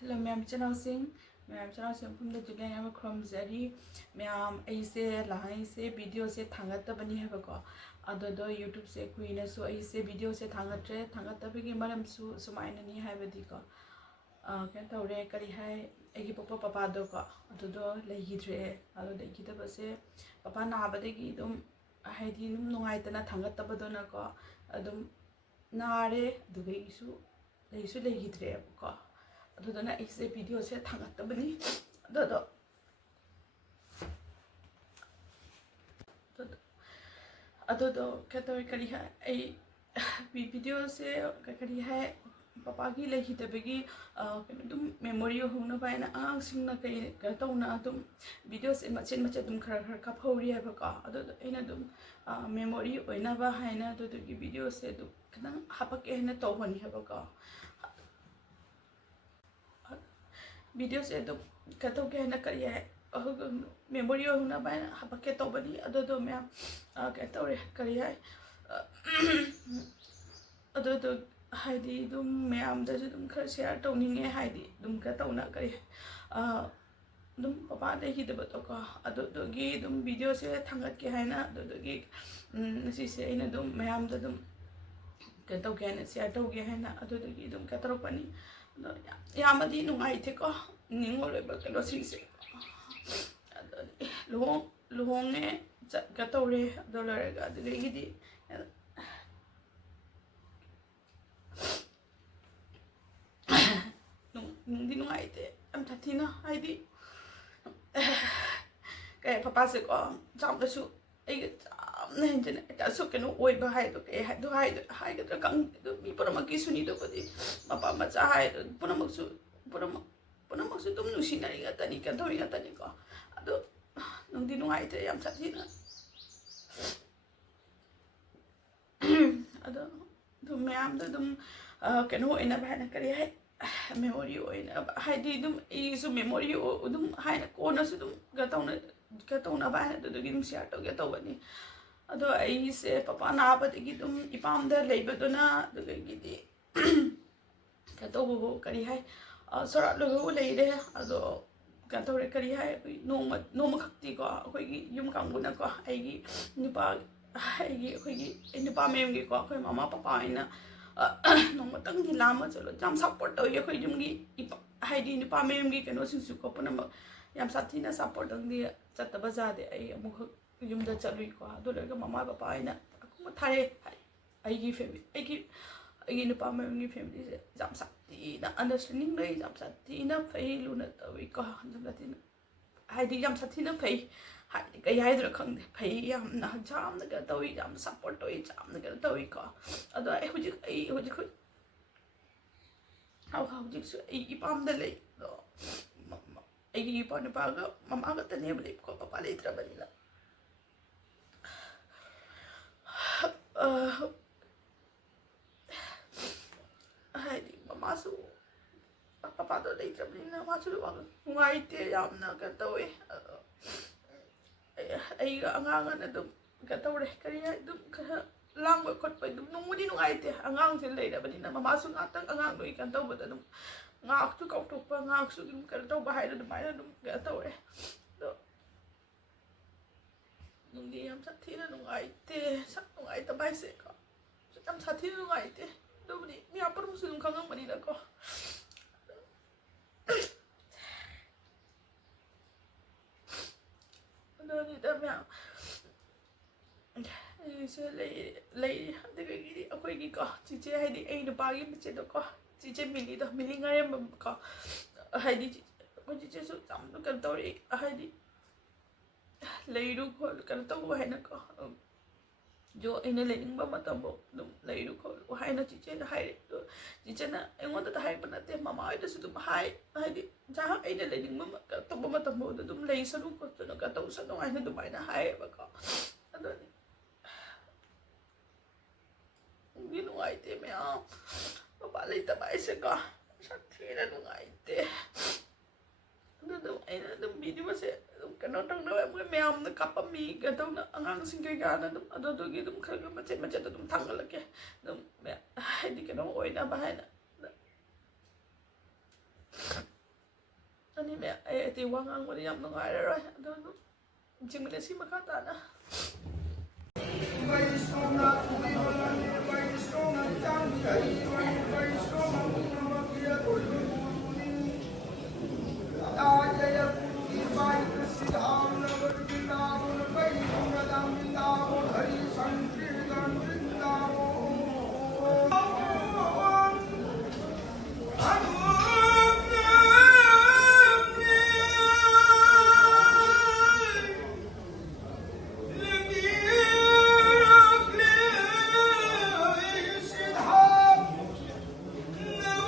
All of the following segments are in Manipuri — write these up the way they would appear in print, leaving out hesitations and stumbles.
Hello, ma'am. Channel from the Julian Emma Cromzeri. Ma'am, I say, Lahai say, video say, Tangata Bani have a go. Other YouTube say, Queen, so I say, video say, Tangata begin, Madam Su, so mine and have a dico. Can't already carry high, a papa doca, a do, lay hitre, other the kitaba say, Papa Nabadegi, dum, I had no idea Tangata Badonaco, Adum Nare, the way you lay hitre. ꯑꯗꯨꯗꯅ ꯑꯩꯁꯦ ꯚꯤꯗꯤꯑꯣꯁꯦ ꯊꯥꯡꯒꯠꯇꯕꯅꯤ ꯑꯗꯨꯗꯣ ꯀꯩꯇꯧꯋꯦ ꯀꯔꯤ ꯍꯥꯏ ꯑꯩ ꯚꯤꯗꯤꯑꯣꯁꯦ ꯀꯔꯤ ꯍꯥꯏ ꯄꯄꯥꯒꯤ ꯂꯩꯈꯤꯗꯕꯒꯤ ꯀꯩꯅꯣ ꯑꯗꯨꯝ ꯃꯦꯃꯣꯔꯤ ꯑꯣꯏꯍꯧꯅꯕ ꯍꯥꯏꯅ ꯑꯉꯥꯡꯁꯤꯡꯅ ꯀꯩꯅꯣ ꯇꯧꯅ ꯑꯗꯨꯝ ꯚꯤꯗꯤꯑꯣꯁꯦ ꯃꯆꯦꯠ ꯃꯆꯦꯠ ꯑꯗꯨꯝ ꯈꯔ ꯀꯥꯞꯍꯧꯔꯤ ꯍꯥꯏꯕꯀꯣ ꯑꯗꯨꯗꯣ ꯑꯩꯅ ꯑꯗꯨꯝ ꯃꯦꯃꯣꯔꯤ ꯑꯣꯏꯅꯕ ꯍꯥꯏꯅ ꯑꯗꯨꯗꯨꯒꯤ ꯚꯤꯗꯤꯑꯣꯁꯦ ꯑꯗꯨꯝ ꯈꯤꯇꯪ ꯍꯥꯞꯄꯛꯀꯦ ꯍꯥꯏꯅ ꯇꯧꯕꯅꯤ ꯍꯥꯏꯕꯀꯣ ꯚꯤꯗꯤꯑꯣꯁꯦ ꯑꯗꯨꯝ ꯀꯩꯗꯧꯒꯦ ꯍꯥꯏꯅ ꯀꯔꯤ ꯍꯥꯏ ꯃꯦꯃꯣꯔꯤ ꯑꯣꯏꯍꯧꯅꯕ ꯍꯥꯏꯅ ꯍꯥꯞꯄꯛꯀꯦ ꯇꯧꯕꯅꯤ ꯑꯗꯨꯗꯣ ꯃꯌꯥꯝ ꯀꯩꯅꯣ ꯇꯧꯔꯦ ꯀꯔꯤ ꯍꯥꯏ ꯑꯗꯨꯗꯣ ꯍꯥꯏꯗꯤ ꯑꯗꯨꯝ ꯃꯌꯥꯝꯗꯁꯨ ꯑꯗꯨꯝ ꯈꯔ ꯁꯤꯌꯥꯔ ꯇꯧꯅꯤꯡꯉꯦ ꯍꯥꯏꯗꯤ ꯑꯗꯨꯝ ꯈꯔ ꯇꯧꯅ ꯀꯔꯤ ꯑꯗꯨꯝ ꯄꯄꯥ ꯂꯩꯈꯤꯗꯕꯗꯣꯀꯣ ꯑꯗꯨꯗꯨꯒꯤ ꯑꯗꯨꯝ ꯚꯤꯗꯤꯑꯣꯁꯦ ꯊꯥꯡꯒꯠꯀꯦ ꯍꯥꯏꯅ ꯑꯗꯨꯗꯨꯒꯤ ꯉꯁꯤꯁꯦ ꯑꯩꯅ ꯑꯗꯨꯝ ꯃꯌꯥꯝꯗ ꯑꯗꯨꯝ ꯀꯩꯅꯣ ꯇꯧꯒꯦ ꯍꯥꯏꯅ ꯁꯤꯌꯥꯔ ꯇꯧꯒꯦ ꯍꯥꯏꯅ ꯑꯗꯨꯗꯨꯒꯤ ꯑꯗꯨꯝ ꯀꯩꯅꯣ ꯇꯧꯔꯛꯄꯅꯤ ꯑꯗꯣ ꯌꯥꯝꯅꯗꯤ ꯅꯨꯡꯉꯥꯏꯇꯦꯀꯣ ꯅꯤꯡꯉꯣꯜꯂꯣꯏꯕ ꯀꯩꯅꯣꯁꯤꯡꯁꯦ ꯑꯗꯣ ꯂꯨꯍꯣꯡꯉꯦ ꯆꯠꯀ ꯇꯧꯔꯦ ꯑꯗꯨ ꯂꯣꯏꯔꯒ ꯑꯗꯨꯗꯒꯤꯗꯤ ꯅꯨꯡꯗꯤ ꯅꯨꯡꯉꯥꯏꯇꯦ ꯌꯥꯝ ꯁꯥꯊꯤꯅ ꯍꯥꯏꯗꯤ ꯀꯩ ꯄꯄꯥꯁꯦꯀꯣ ꯌꯥꯝꯅꯁꯨ ꯑꯩꯒ ꯌꯥꯝꯅ ꯍꯦꯟꯖꯤꯟꯅ ꯑꯁꯨ ꯀꯩꯅꯣ ꯑꯣꯏꯕ ꯍꯥꯏꯗꯣ ꯀꯩ ꯍꯥꯏꯗꯣ ꯍꯥꯏꯒꯗ꯭ꯔꯥ ꯈꯪꯗꯦ ꯑꯗꯣ ꯃꯤ ꯄꯨꯝꯅꯃꯛꯀꯤ ꯁꯨꯅꯤꯗꯨꯕꯨꯗꯤ ꯃꯄꯥ ꯃꯆꯥ ꯍꯥꯏꯗꯣ ꯄꯨꯝꯅꯃꯛꯁꯨ ꯑꯗꯨꯝ ꯅꯨꯡꯁꯤꯅꯔꯤ ꯉꯥꯛꯇꯅꯤ ꯀꯩꯅꯣ ꯇꯧꯔꯤ ꯉꯥꯛꯇꯅꯤꯀꯣ ꯑꯗꯣ ꯅꯨꯡꯗꯤ ꯅꯨꯡꯉꯥꯏꯇ꯭ꯔꯦ ꯌꯥꯝ ꯁꯥꯊꯤꯅ ꯑꯗꯣ ꯑꯗꯨꯝ ꯃꯌꯥꯝꯗ ꯑꯗꯨꯝ ꯀꯩꯅꯣ ꯑꯣꯏꯅꯕ ꯍꯥꯏꯅ ꯀꯔꯤ ꯍꯥꯏ ꯃꯦꯃꯣꯔꯤ ꯑꯣꯏꯅꯕ ꯍꯥꯏꯗꯤ ꯑꯗꯨꯝ ꯑꯩꯒꯤꯁꯨ ꯃꯦꯃꯣꯔꯤ ꯑꯗꯨꯝ ꯍꯥꯏꯅ ꯀꯣꯟꯅꯁꯨ ꯑꯗꯨꯝ ꯇꯧꯅꯕ ꯍꯥꯏꯅ ꯑꯗꯨꯗꯨꯒꯤ ꯑꯗꯨꯝ ꯁꯤꯌꯥꯔ ꯇꯧꯒꯦ ꯇꯧꯕꯅꯤ ꯑꯗꯣ ꯑꯩꯁꯦ ꯄꯄꯥ ꯅꯥꯕꯗꯒꯤ ꯑꯗꯨꯝ ꯏꯄꯥꯝꯗ ꯂꯩꯕꯗꯨꯅ ꯑꯗꯨꯗꯒꯤꯗꯤ ꯀꯩꯅꯣ ꯇꯧꯕꯕꯨ ꯀꯔꯤ ꯍꯥꯏ ꯁꯣꯔꯥꯠ ꯂꯣꯏꯕꯕꯨ ꯂꯩꯔꯦ ꯑꯗꯣ ꯀꯩꯅꯣ ꯇꯧꯔꯦ ꯀꯔꯤ ꯍꯥꯏ ꯑꯩꯈꯣꯏ ꯅꯣꯡꯃꯈꯛꯇꯤꯀꯣ ꯑꯩꯈꯣꯏꯒꯤ ꯌꯨꯝ ꯀꯥꯡꯕꯨꯅꯀꯣ ꯑꯩꯒꯤ ꯑꯩꯈꯣꯏꯒꯤ ꯅꯨꯄꯥ ꯃꯌꯨꯝꯒꯤꯀꯣ ꯑꯩꯈꯣꯏ ꯃꯃꯥ ꯄꯄꯥ ꯍꯣꯏꯅ ꯅꯣꯡꯃꯇꯪꯗꯤ ꯂꯥꯝꯃ ꯆꯠꯂꯣ ꯌꯥꯝ ꯁꯞꯄꯣꯔꯠ ꯇꯧꯏ ꯑꯩꯈꯣꯏ ꯌꯨꯝꯒꯤ ꯍꯥꯏꯗꯤ ꯅꯨꯄꯥ ꯃꯌꯨꯝꯒꯤ ꯀꯩꯅꯣꯁꯤꯡꯁꯨꯀꯣ ꯄꯨꯝꯅꯃꯛ ꯌꯥꯝ ꯁꯥꯊꯤꯅ ꯁꯞꯄꯣꯔꯠꯇꯪꯗꯤ ꯆꯠꯇꯕ ꯌꯥꯗꯦ ꯑꯩ ꯑꯃꯨꯛꯈꯛ ꯌꯨꯝꯗ ꯆꯠꯂꯨꯏꯀꯣ ꯑꯗꯨ ꯂꯣꯏꯔꯒ ꯃꯃꯥ ꯄꯄꯥ ꯍꯣꯏꯅ ꯑꯀꯨꯝꯕ ꯊꯥꯔꯛꯑꯦ ꯑꯩꯒꯤ ꯐꯦꯃꯤꯂꯤ ꯑꯩꯒꯤ ꯅꯨꯄꯥ ꯃꯌꯨꯝꯒꯤ ꯐꯦꯃꯤꯂꯤꯁꯦ ꯌꯥꯝ ꯁꯥꯊꯤꯅ ꯑꯟꯗꯔꯁꯇꯦꯟꯗꯤꯡ ꯂꯩ ꯌꯥꯝ ꯁꯥꯊꯤꯅ ꯐꯩ ꯂꯨꯅ ꯇꯧꯏꯀꯣ ꯌꯥꯝ ꯁꯥꯊꯤꯅ ꯍꯥꯏꯗꯤ ꯌꯥꯝ ꯁꯥꯊꯤꯅ ꯐꯩ ꯍꯥꯏꯗꯤ ꯀꯩ ꯍꯥꯏꯗꯣꯏꯅꯣ ꯈꯪꯗꯦ ꯐꯩ ꯌꯥꯝꯅ ꯌꯥꯝꯅ ꯀꯩꯅꯣ ꯇꯧꯏ ꯌꯥꯝ ꯁꯞꯄꯣꯔꯠ ꯇꯧꯏ ꯌꯥꯝꯅ ꯀꯩꯅꯣ ꯇꯧꯏꯀꯣ ꯑꯗꯣ ꯑꯩ ꯍꯧꯖꯤꯛꯁꯨ ꯑꯩ ꯏꯄꯥꯝꯗ ꯂꯩ ꯑꯗꯣ ꯑꯩꯒꯤ ꯏꯄꯥ ꯅꯨꯄꯥꯒ ꯃꯃꯥ ꯈꯛꯇꯅꯦꯕ ꯂꯩꯕꯀꯣ ꯄꯄꯥ ꯂꯩꯇ꯭ꯔꯕꯅꯤꯅ ꯍꯥꯏꯗꯤ ꯃꯃꯥꯁꯨ ꯄꯄꯥꯗꯣ ꯂꯩꯇ꯭ꯔꯕꯅꯤꯅ ꯃꯥꯁꯨ ꯅꯨꯡꯉꯥꯏꯇꯦ ꯌꯥꯝꯅ ꯀꯩꯅꯣ ꯇꯧꯋꯦ ꯑꯩꯒ ꯑꯉꯥꯡꯒꯅ ꯑꯗꯨꯝ ꯀꯩꯅꯣ ꯇꯧꯔꯦ ꯀꯔꯤ ꯍꯥꯏ ꯑꯗꯨꯝ ꯈꯔ ꯂꯥꯡꯕ ꯈꯣꯠꯄ ꯑꯗꯨꯝ ꯅꯨꯡꯕꯨꯗꯤ ꯅꯨꯡꯉꯥꯏꯇꯦ ꯑꯉꯥꯡꯁꯦ ꯂꯩꯔꯕꯅꯤꯅ ꯃꯃꯥꯁꯨ ꯉꯥꯛꯇꯪ ꯑꯉꯥꯡꯗꯣ ꯀꯩꯅꯣ ꯇꯧꯕꯗ ꯑꯗꯨꯝ ꯉꯥꯏꯍꯥꯛꯁꯨ ꯀꯥꯎꯊꯣꯛꯄ ꯉꯥꯏꯍꯥꯛꯁꯨ ꯑꯗꯨꯝ ꯀꯩꯅꯣ ꯇꯧꯕ ꯍꯥꯏꯅ ꯑꯗꯨꯃꯥꯏꯅ ꯑꯗꯨꯝ ꯀꯩꯅꯣ ꯇꯧꯔꯦ ꯑꯗꯣ ꯅꯨꯡꯗꯤ ꯌꯥꯝ ꯁꯥꯊꯤꯅ ꯅꯨꯡꯉꯥꯏꯇꯦ ꯅꯨꯡꯉꯥꯏꯇꯕ ꯍꯥꯏꯁꯦꯀꯣ ꯌꯥꯝ ꯁꯥꯊꯤꯅ ꯅꯨꯡꯉꯥꯏꯇꯦ ꯑꯗꯨꯕꯨꯗꯤ ꯃꯤ ꯑꯄꯨꯟꯕꯁꯨ ꯑꯗꯨꯝ ꯈꯪꯉꯝꯕꯅꯤꯅꯀꯣ ꯑꯗꯨꯅꯤꯗ ꯃꯌꯥꯝ ꯑꯩꯁꯦ ꯂꯩꯔꯤ ꯑꯗꯨꯗꯒꯤꯗꯤ ꯑꯩꯈꯣꯏꯒꯤꯀꯣ ꯆꯤꯆꯦ ꯍꯥꯏꯗꯤ ꯑꯩ ꯅꯨꯄꯥꯒꯤ ꯃꯆꯦꯗꯣꯀꯣ ꯆꯤꯆꯦ ꯃꯤꯂꯤ ꯉꯥꯔꯦꯝꯕꯀꯣ ꯍꯥꯏꯗꯤ ꯑꯩꯈꯣꯏ ꯆꯤꯆꯦꯁꯨ ꯌꯥꯝꯅ ꯀꯩꯅꯣ ꯇꯧꯔꯛꯏ ꯍꯥꯏꯗꯤ ꯂꯩꯔꯨ ꯈꯣꯠꯂꯨ ꯀꯩꯅꯣ ꯇꯧꯕ ꯍꯥꯏꯅꯀꯣ ꯑꯩꯅ ꯂꯩꯅꯤꯡꯕ ꯃꯇꯝꯕꯨ ꯑꯗꯨꯝ ꯂꯩꯔꯨ ꯈꯣꯠꯂꯨ ꯍꯥꯏꯅ ꯆꯤꯆꯦꯅ ꯍꯥꯏꯔꯛꯑꯦ ꯑꯗꯣ ꯆꯤꯆꯦꯅ ꯑꯩꯉꯣꯟꯗꯗ ꯍꯥꯏꯔꯛꯄ ꯅꯠꯇꯦ ꯃꯃꯥ ꯍꯣꯏꯗꯁꯨ ꯑꯗꯨꯝ ꯍꯥꯏꯗꯤ ꯖꯍꯥꯛ ꯑꯩꯅ ꯂꯩꯅꯤꯡꯕ ꯇꯧꯕ ꯃꯇꯝꯐꯥꯎꯗ ꯑꯗꯨꯝ ꯂꯩꯁꯅꯨ ꯈꯣꯠꯁꯅꯨ ꯇꯧꯁꯅꯨ ꯍꯥꯏꯅ ꯑꯗꯨꯃꯥꯏꯅ ꯍꯥꯏꯌꯦꯕꯀꯣ ꯑꯗꯨꯅꯤ ꯅꯨꯡꯗꯤ ꯅꯨꯡꯉꯥꯏꯇꯦ ꯃꯌꯥꯝ ꯃꯄꯥ ꯂꯩꯇꯕ ꯍꯥꯏꯁꯦꯀꯣ ꯁꯥꯊꯤꯅ ꯅꯨꯡꯉꯥꯏꯇꯦ ꯑꯗꯨꯝ ꯑꯩꯅ ꯑꯗꯨꯝ ꯚꯤꯗꯤꯑꯣꯁꯦ ꯑꯗꯨꯝ ꯀꯩꯅꯣ ꯇꯧꯅꯕ ꯃꯣꯏ ꯃꯌꯥꯝꯅ ꯀꯥꯞꯄꯝꯃꯤ ꯀꯩꯅꯣ ꯇꯧꯅ ꯑꯉꯥꯡꯁꯤꯡ ꯀꯩꯀꯥꯅ ꯑꯗꯨꯝ ꯑꯗꯨꯗꯨꯒꯤ ꯑꯗꯨꯝ ꯈꯔ ꯃꯆꯦꯠ ꯃꯆꯦꯠ ꯑꯗꯨꯝ ꯊꯥꯡꯒꯠꯂꯛꯀꯦ ꯑꯗꯨꯝ ꯍꯥꯏꯗꯤ ꯀꯩꯅꯣ ꯑꯣꯏꯅꯕ ꯍꯥꯏꯅ ni me ti wangang mo yam no ngai ro do jing me si ma ka ta na No!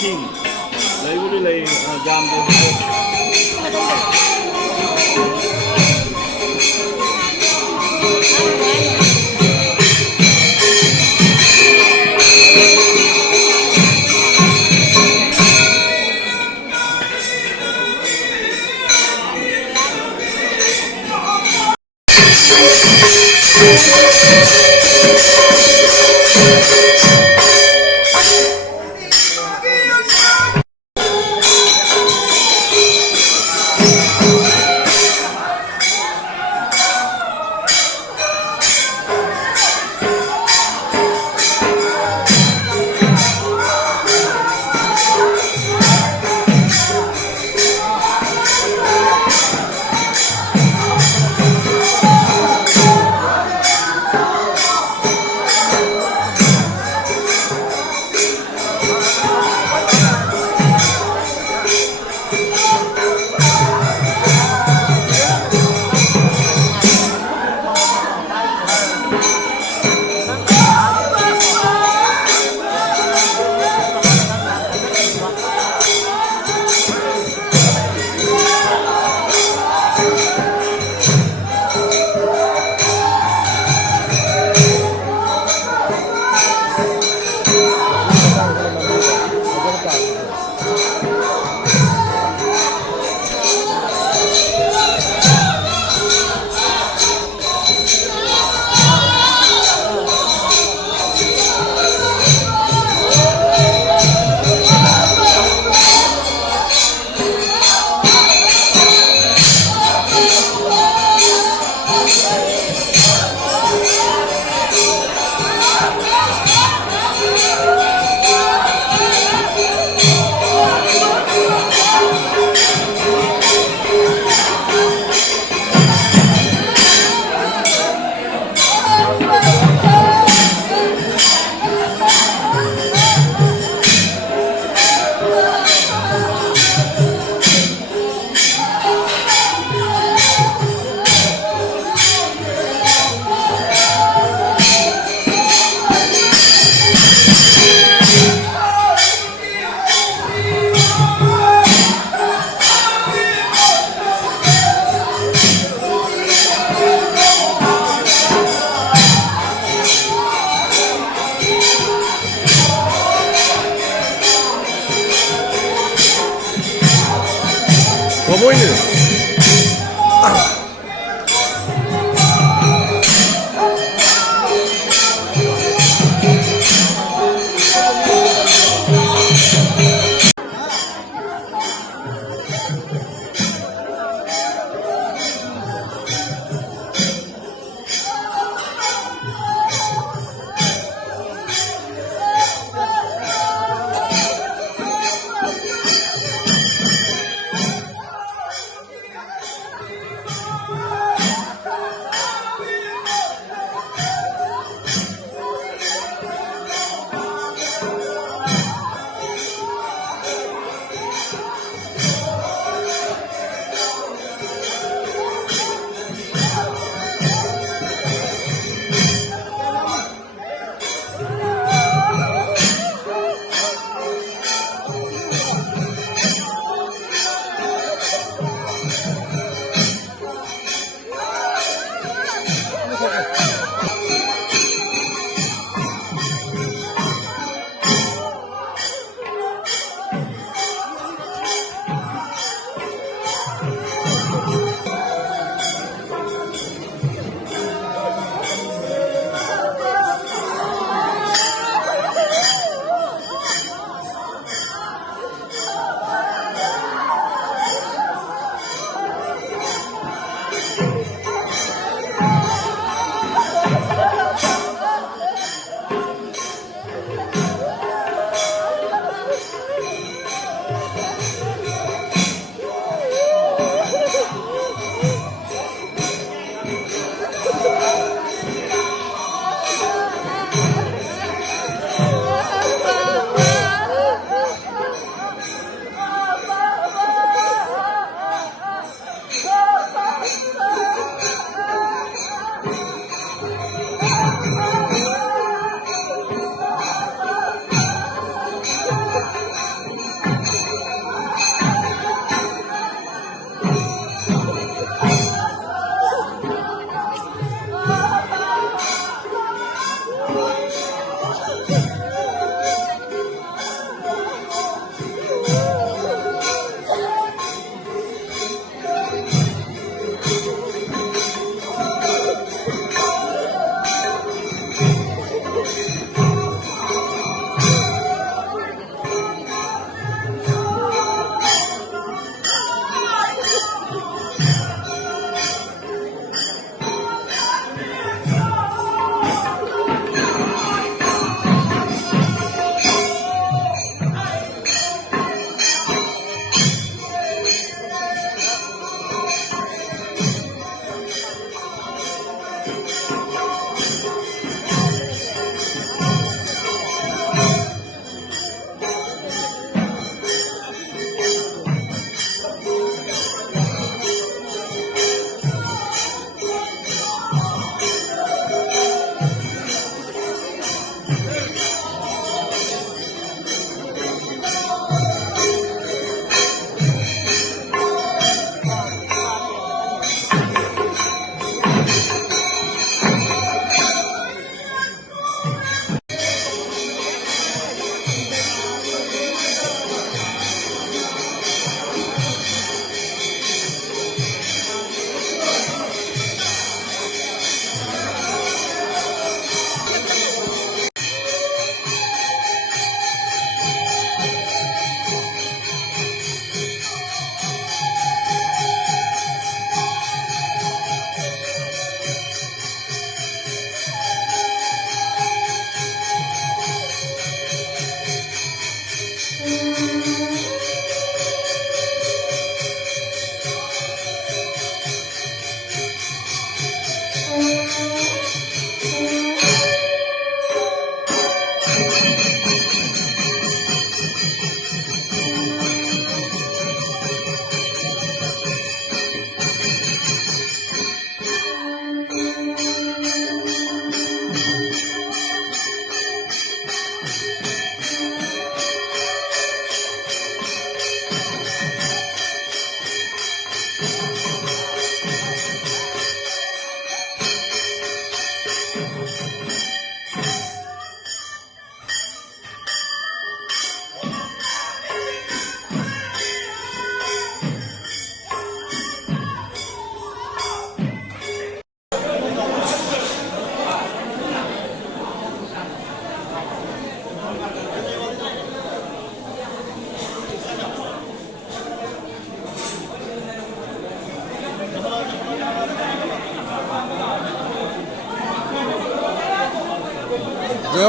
king เลยกูเลยยามเดียว보이네.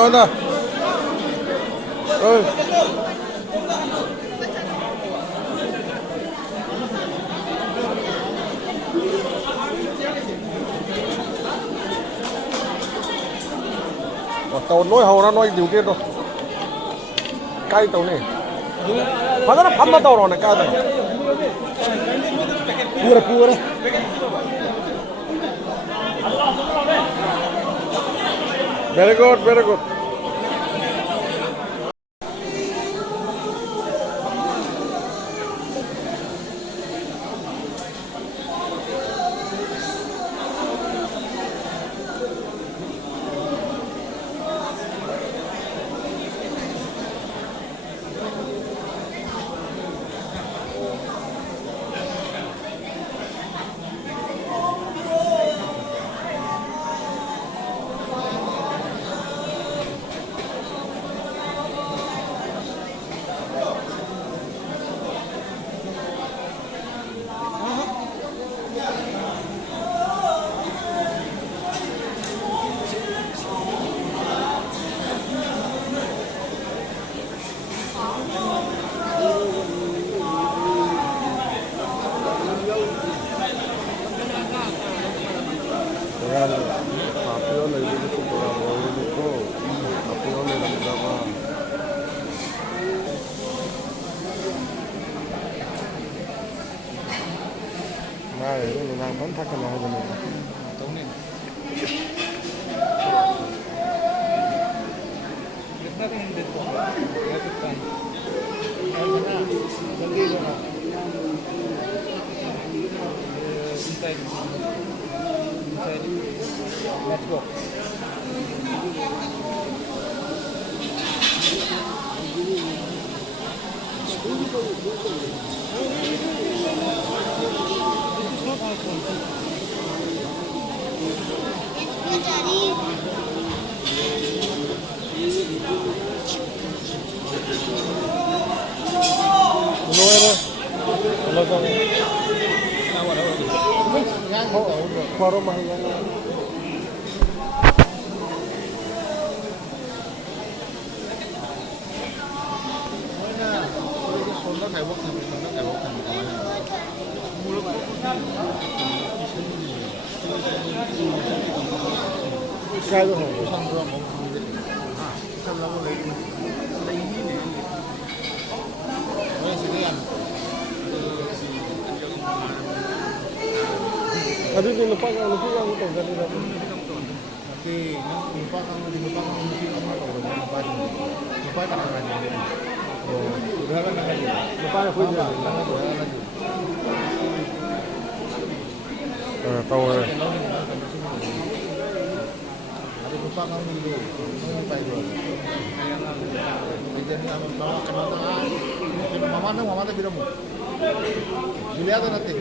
나온다. tàu nối hầu nó nói điều kia rồi cay tàu này phải nó phắm vào tàu rồi này cay tàu pura đấy very good very good vẫn thắc cái này rồi này. Tống này. Rất là đẹp quá. Rất là đẹp. Inside. Let's go. Tadi lupa kan lupa yang itu tadi tapi lupa kan mesti kamu tahu lupa tak lagi sudah kan lagi lupa ya punya lagi tahu ya ada lupa kan dulu lupa itu jadi bawa kemana mama tak bilang dilihat nanti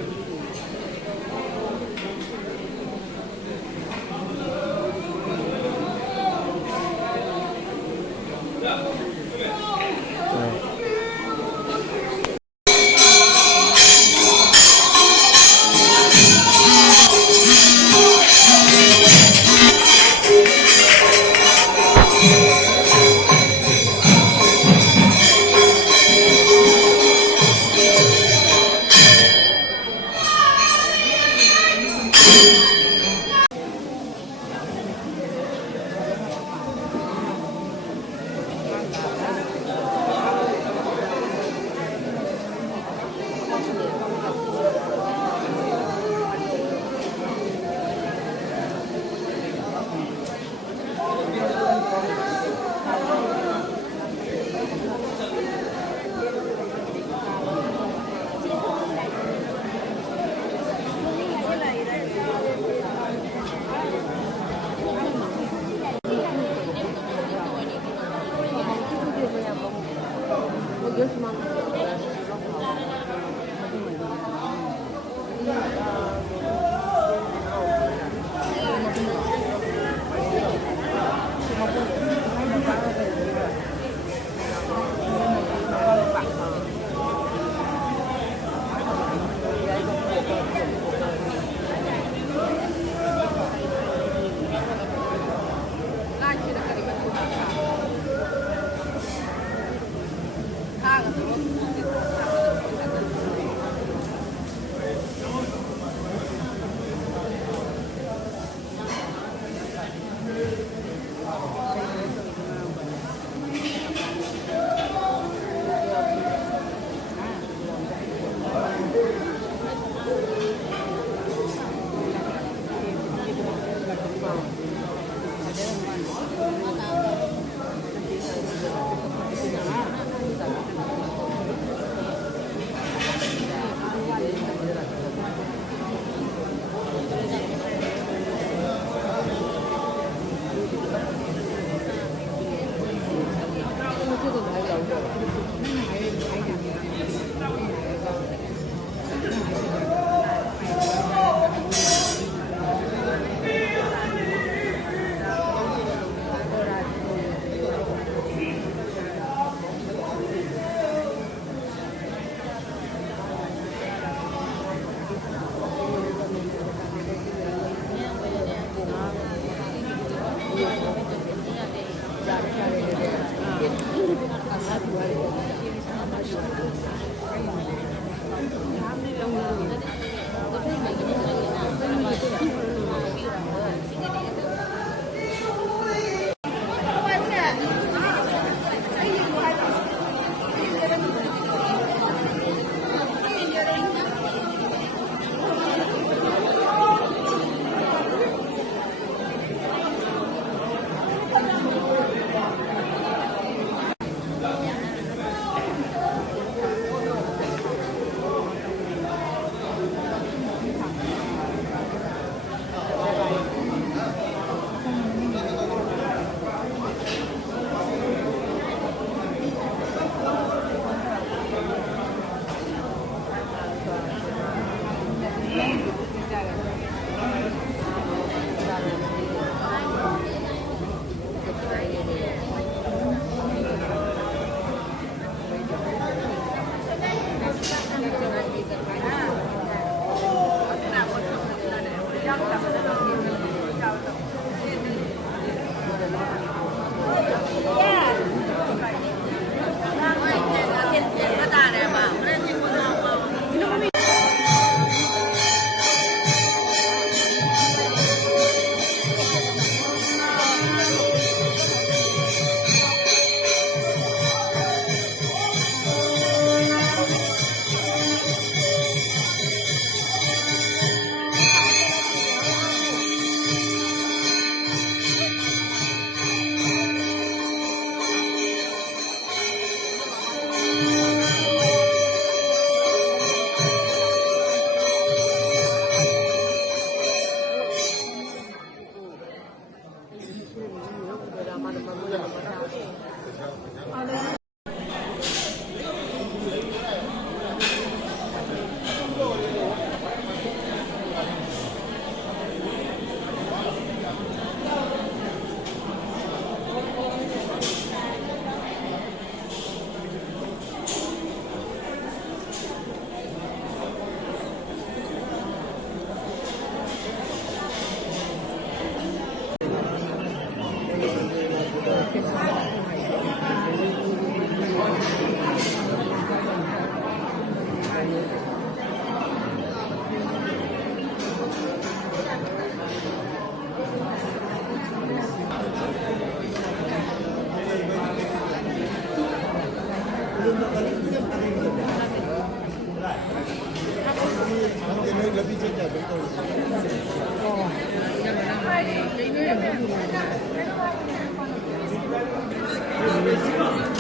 Lebih